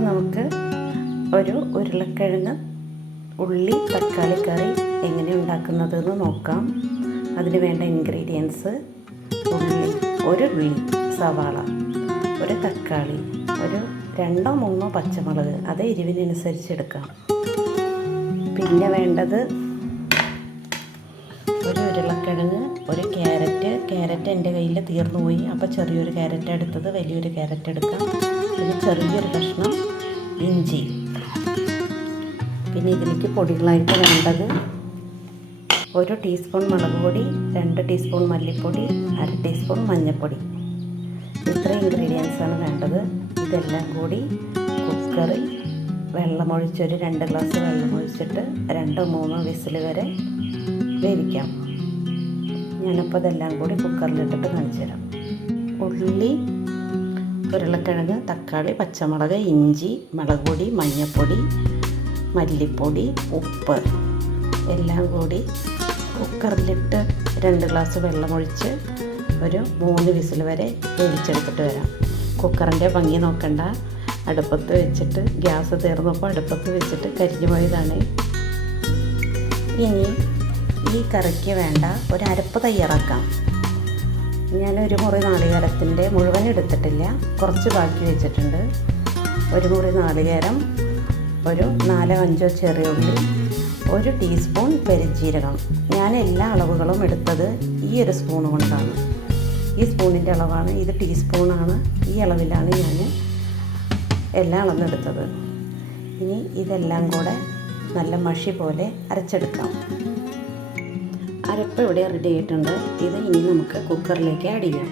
അപ്പം നമുക്ക് ഒരു ഉരുളക്കിഴങ്ങ് ഉള്ളി തക്കാളി കറി എങ്ങനെ ഉണ്ടാക്കുന്നതെന്ന് നോക്കാം. അതിന് വേണ്ട ഇൻഗ്രീഡിയൻസ്: ഒരു ഉള്ളി, സവാള, ഒരു തക്കാളി, ഒരു 2-3 പച്ചമുളക്, അത് എരിവിനനുസരിച്ച് എടുക്കാം. പിന്നെ വേണ്ടത് ഒരു ഉരുളക്കിഴങ്ങ്, ഒരു ക്യാരറ്റ് എൻ്റെ കയ്യിൽ തീർന്നു പോയി, അപ്പോൾ ചെറിയൊരു ക്യാരറ്റ് എടുത്തത്, വലിയൊരു ക്യാരറ്റ് എടുക്കാം. പിന്നെ ചെറിയൊരു കഷ്ണം ഇഞ്ചി. പിന്നെ ഇതിലേക്ക് പൊടികളായിട്ട് വേണ്ടത് 1 ടീസ്പൂൺ മുളക് പൊടി, 2 ടീസ്പൂൺ മല്ലിപ്പൊടി, 1/2 ടീസ്പൂൺ മഞ്ഞൾപ്പൊടി. ഇത്ര ഇൻഗ്രീഡിയൻസാണ് വേണ്ടത്. ഇതെല്ലാം കൂടി കുക്കറിൽ വെള്ളമൊഴിച്ചൊരു 2 ഗ്ലാസ് വെള്ളമൊഴിച്ചിട്ട് 2-3 വിസിൽ വരെ വേവിക്കാം. ഞാനപ്പോൾ ഇതെല്ലാം കൂടി കുക്കറിലിട്ടിട്ട് കാണിച്ചു തരാം. ഉള്ളി, ഉരുളക്കിഴങ്ങ്, തക്കാളി, പച്ചമുളക്, ഇഞ്ചി, മുളക് പൊടി, മഞ്ഞൾപ്പൊടി, മല്ലിപ്പൊടി, ഉപ്പ് എല്ലാം കൂടി കുക്കറിലിട്ട് 2 ഗ്ലാസ് വെള്ളമൊഴിച്ച് ഒരു 3 വിസിൽ വരെ വേവിച്ചെടുത്തിട്ട് വരാം. കുക്കറിൻ്റെ ഭംഗി നോക്കണ്ട, അടുപ്പത്ത് വെച്ചിട്ട് ഗ്യാസ് തീർന്നപ്പോൾ അടുപ്പത്ത് വെച്ചിട്ട് കരിഞ്ഞു പോയതാണ്. ഇനി ഈ കറിക്ക് വേണ്ട ഒരു അരപ്പ് തയ്യാറാക്കാം. ഞാനൊരു മുറി നാളികേരത്തിൻ്റെ മുഴുവൻ എടുത്തിട്ടില്ല, കുറച്ച് ബാക്കി വെച്ചിട്ടുണ്ട്. ഒരു മുറി നാളികേരം, ഒരു 4-5 ചെറിയ ഉള്ളി, 1 ടീസ്പൂൺ പെരുംജീരകം. ഞാൻ എല്ലാ അളവുകളും എടുത്തത് ഈ ഒരു സ്പൂൺ കൊണ്ടാണ്. ഈ സ്പൂണിൻ്റെ അളവാണ്, ഇത് ടീസ്പൂണാണ്. ഈ അളവിലാണ് ഞാൻ എല്ലാം അളന്നെടുത്തത്. ഇനി ഇതെല്ലാം കൂടെ നല്ല മഷി പോലെ അരച്ചെടുക്കാം. അരപ്പ് ഇവിടെ റെഡി ആയിട്ടുണ്ട്. ഇത് ഇനി നമുക്ക് കുക്കറിലേക്ക് ആഡ് ചെയ്യാം.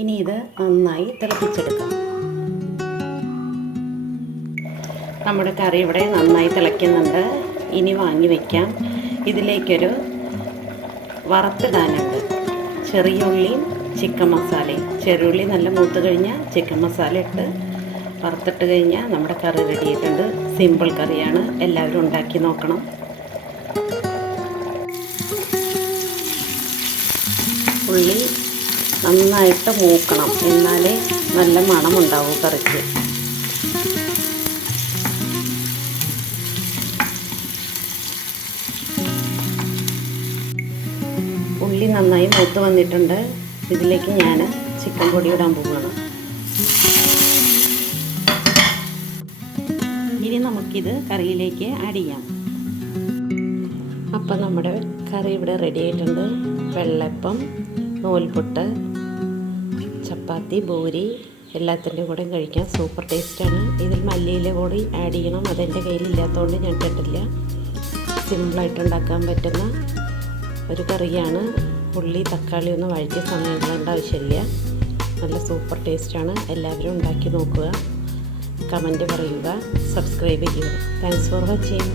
ഇനി ഇത് നന്നായി തിളപ്പിച്ചെടുക്കാം. നമ്മുടെ കറി ഇവിടെ നന്നായി തിളയ്ക്കുന്നുണ്ട്. ഇനി വാങ്ങി വയ്ക്കാം. ഇതിലേക്കൊരു വറുത്തിടാനുണ്ട് ചെറിയ ഉള്ളിയും ചിക്കൻ മസാലയും. ചെറിയുള്ളി നല്ല മൂത്ത് കഴിഞ്ഞാൽ ചിക്കൻ മസാല ഇട്ട് വറുത്തിട്ട് കഴിഞ്ഞാൽ നമ്മുടെ കറി റെഡി ആയിട്ടുണ്ട്. സിമ്പിൾ കറിയാണ്, എല്ലാവരും ഉണ്ടാക്കി നോക്കണം. ഉള്ളി നന്നായിട്ട് മൂക്കണം, എന്നാലേ നല്ല മണമുണ്ടാവും കറിക്ക്. ഉള്ളി നന്നായി മൂത്ത് വന്നിട്ടുണ്ട്. ഇതിലേക്ക് ഞാൻ ചിക്കൻ പൊടി ഇടാൻ പോവുകയാണ്. ഇനി നമുക്കിത് കറിയിലേക്ക് ആഡ് ചെയ്യാം. അപ്പം നമ്മുടെ കറി ഇവിടെ റെഡി ആയിട്ടുണ്ട്. വെള്ളപ്പം, നൂൽപുട്ട്, ചപ്പാത്തി, പൂരി എല്ലാത്തിൻ്റെ കൂടെ കഴിക്കാൻ സൂപ്പർ ടേസ്റ്റാണ്. ഇതിൽ മല്ലിയില കൂടി ആഡ് ചെയ്യണം. അതെൻ്റെ കയ്യിലില്ലാത്തതുകൊണ്ട് ഞാൻ ഇട്ടിട്ടില്ല. സിമ്പിളായിട്ട് ഉണ്ടാക്കാൻ പറ്റുന്ന ഒരു കറിയാണ്. ഉള്ളി തക്കാളി ഒന്നും വഴറ്റിയ സമയം കളയേണ്ട ആവശ്യമില്ല. നല്ല സൂപ്പർ ടേസ്റ്റാണ്. എല്ലാവരും ഉണ്ടാക്കി നോക്കുക, കമൻറ്റ് പറയുക, സബ്സ്ക്രൈബ് ചെയ്യുക. Thanks for watching.